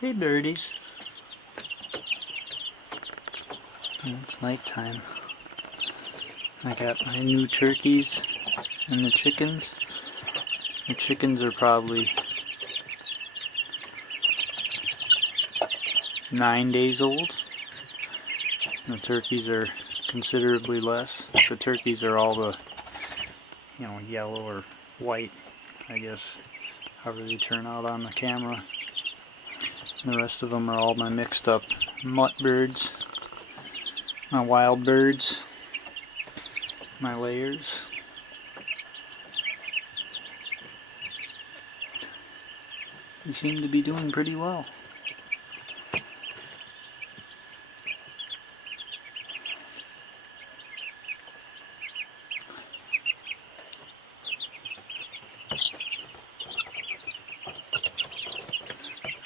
Hey birdies. It's nighttime. I got my new turkeys and the chickens. The chickens are probably 9 days old. The turkeys are considerably less. The turkeys are all the, yellow or white, I guess, however they turn out on the camera. And the rest of them are all my mixed up mutt birds, my wild birds, my layers. They seem to be doing pretty well.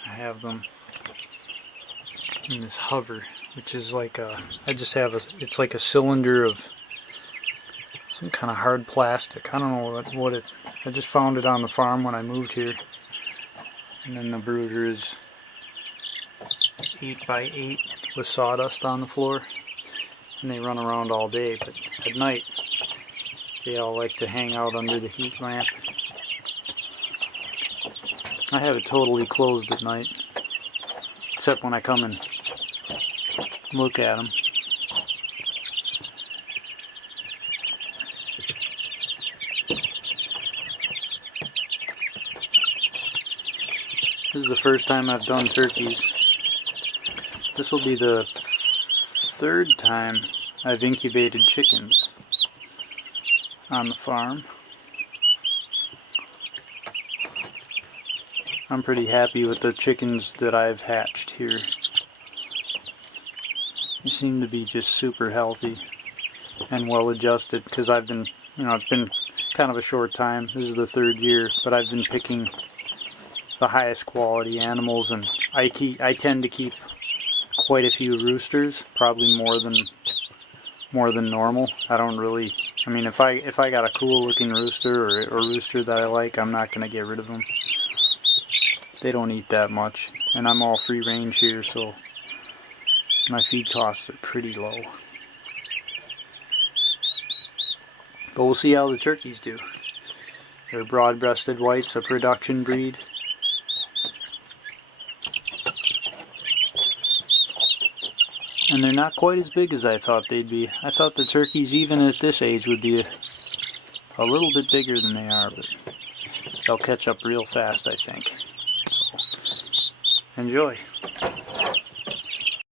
I have them in this hover, which is like it's like a cylinder of some kind of hard plastic. I don't know what it, I just found it on the farm when I moved here. And then the brooder is 8x8 with sawdust on the floor. And they run around all day, but at night they all like to hang out under the heat lamp. I have it totally closed at night, except when I come and look at them. This is the first time I've done turkeys. This will be the third time I've incubated chickens on the farm. I'm pretty happy with the chickens that I've hatched here. They seem to be just super healthy and well adjusted, because I've been, it's been kind of a short time. This is the third year, but I've been picking the highest quality animals, and I tend to keep quite a few roosters, probably more than normal. I don't really, if I got a cool looking rooster or rooster that I like, I'm not going to get rid of them. They don't eat that much, and I'm all free range here, so my feed costs are pretty low. But we'll see how the turkeys do. They're broad-breasted whites, a production breed. And they're not quite as big as I thought they'd be. I thought the turkeys, even at this age, would be a little bit bigger than they are, but they'll catch up real fast, I think. So, enjoy.